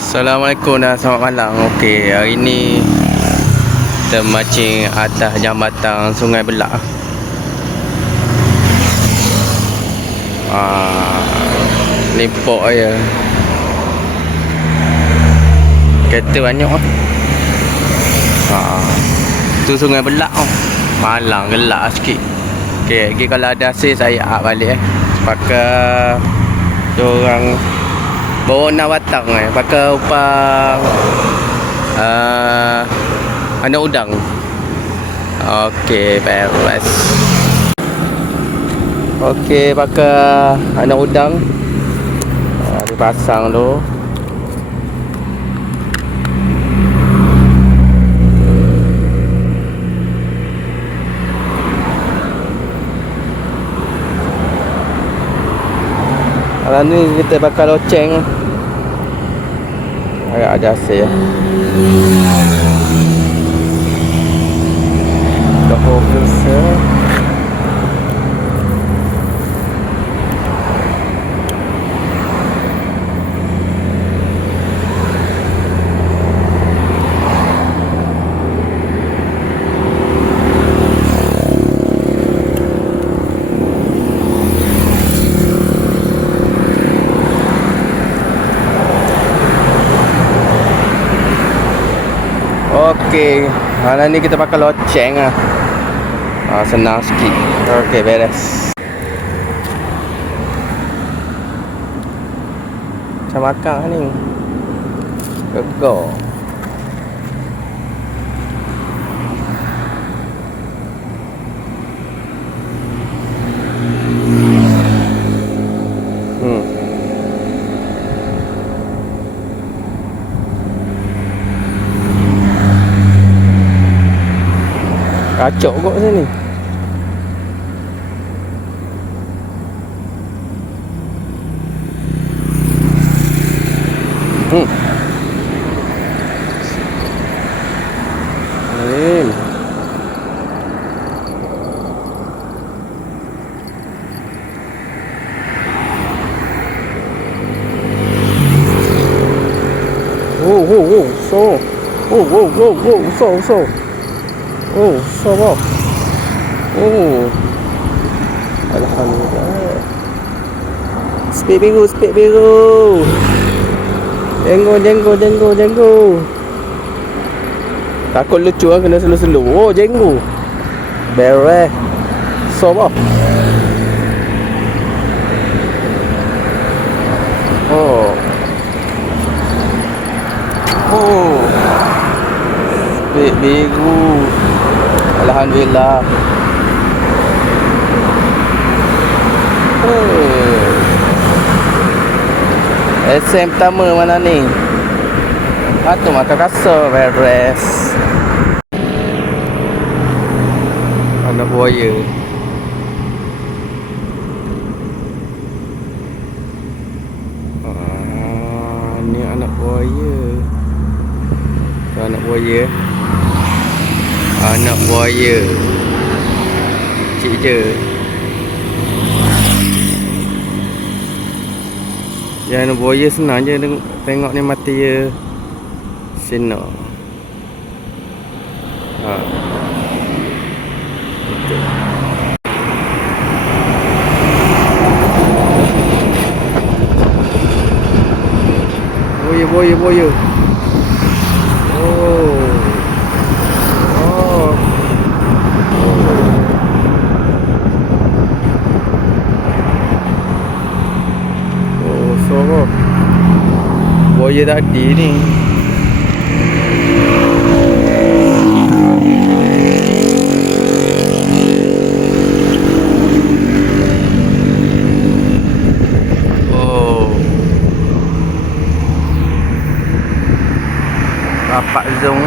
Assalamualaikum dan selamat malam. Okey, hari ni kita mancing atas jambatan Sungai Belak. Limpok je. Kereta banyak ah. Tu Sungai Belak tu. Malang gelap sikit. Okey, kalau ada asis saya balik pakai diorang bawa nak batang pakai upang anak udang. Okey, beres. Okey, pakai anak udang. Dipasang tu. Kalau ni kita bakal loceng. Agak ada asyik ya. Dah fokus ya. Okey, malam ni kita pakai loceng senang sikit. Okey, beres. Macam makan ni. Gegar. Kacau kot sini. So wow. Alhamdulillah. Speed biru. Jenggo. Takut lucu kena selu-selu. Oh, jenggo. Beres. So wow. Speed biru. Alhamdulillah. SM pertama mana ni? Patut makan kasar. Beres. Anak buaya. Ni anak buaya. Anak buaya. Anak buaya. Kecil je. Yang anak buaya senang je tengok ni mati je. Sina. Buaya. Buaya tadi ni. Rapat zoom.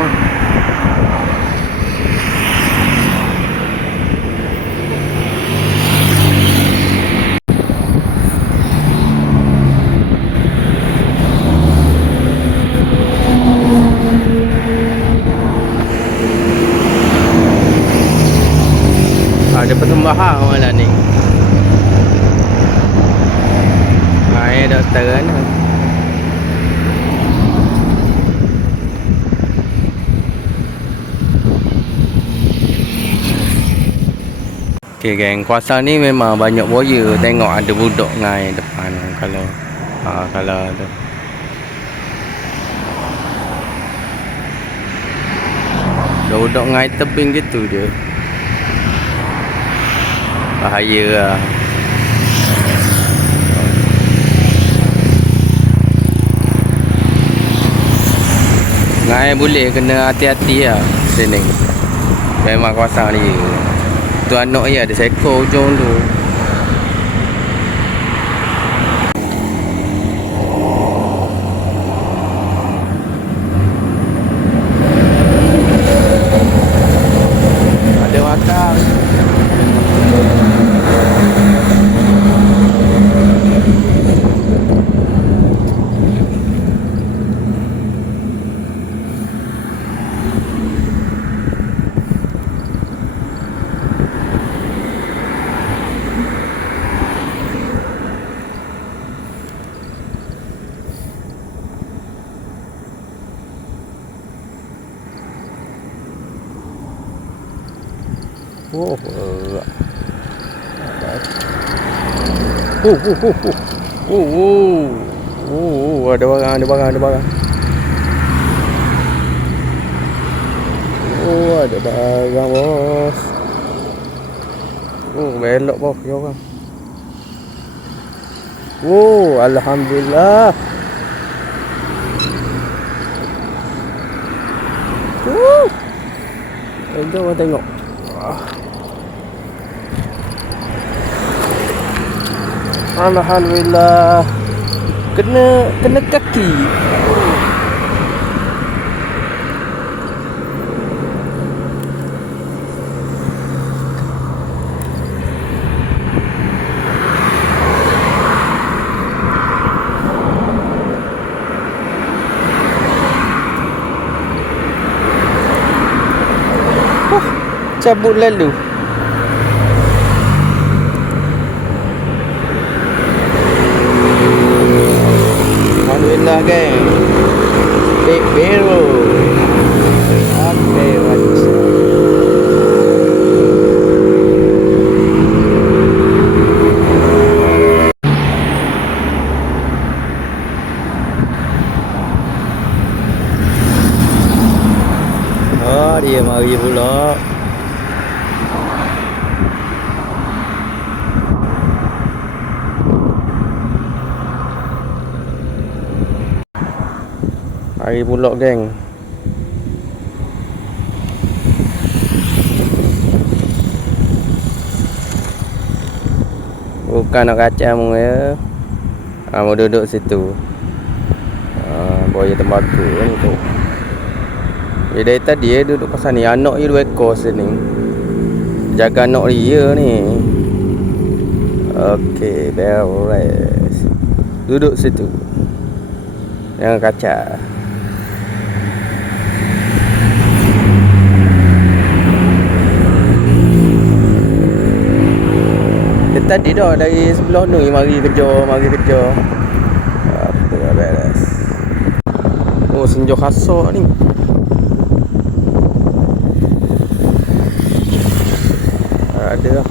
Ada persembahan malam ni. Air dah setara ni. Okay geng, kawasan ni memang banyak buaya. Tengok ada budak ngai depan kalau kalau tu. Ada budak ngai tebing gitu dia. Bahaya lah. Ngai boleh kena hati-hati lah sini. Memang kawasan ni. Tu anak dia ada seekor ujung tu. Ada makan. Oh, ada barang. Oh, ada barang, bos. Oh, belok bos, dia orang. Oh, alhamdulillah. Jom kita tengok. Alhamdulillah. Kena kaki. Cabut lalu. Alhamdulillah geng. Big biru. Okay, what's dia mari pula. Hari pula geng. Bukan nak kacau mu ya. Mau duduk situ. Boya tembaku ni tu. Dari tadi duduk pasal ni. Anak dia 2 ekor sini. Jaga anak dia ni. Okey, beres. Duduk situ. Jangan kacau. Tadi dah dari sebelah ni mari kerja. Apa beres. Oh, senja kasar ni. Ada lah.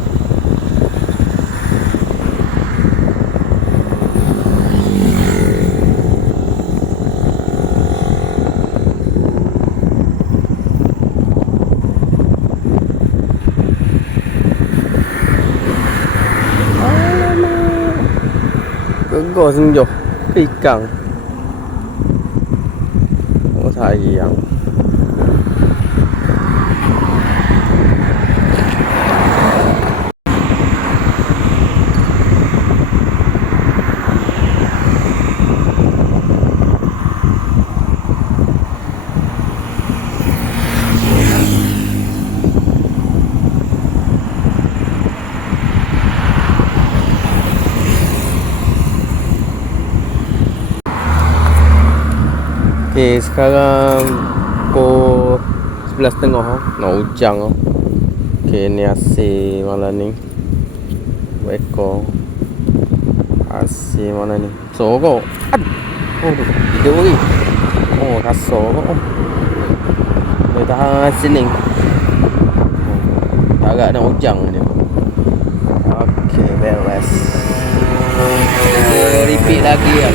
Gegar senja ikan. Oh sayang. Okay, sekarang pukul 11.30 nak hujan oh. Okay, ni asyik malam ni. Ekor asyik mana ni. Sorok. Oh, tidur lagi. Oh, kasar kok. Dia tahan sini. Tak agak nak hujan dia. Okey, beres. Kita repeat lagi ya.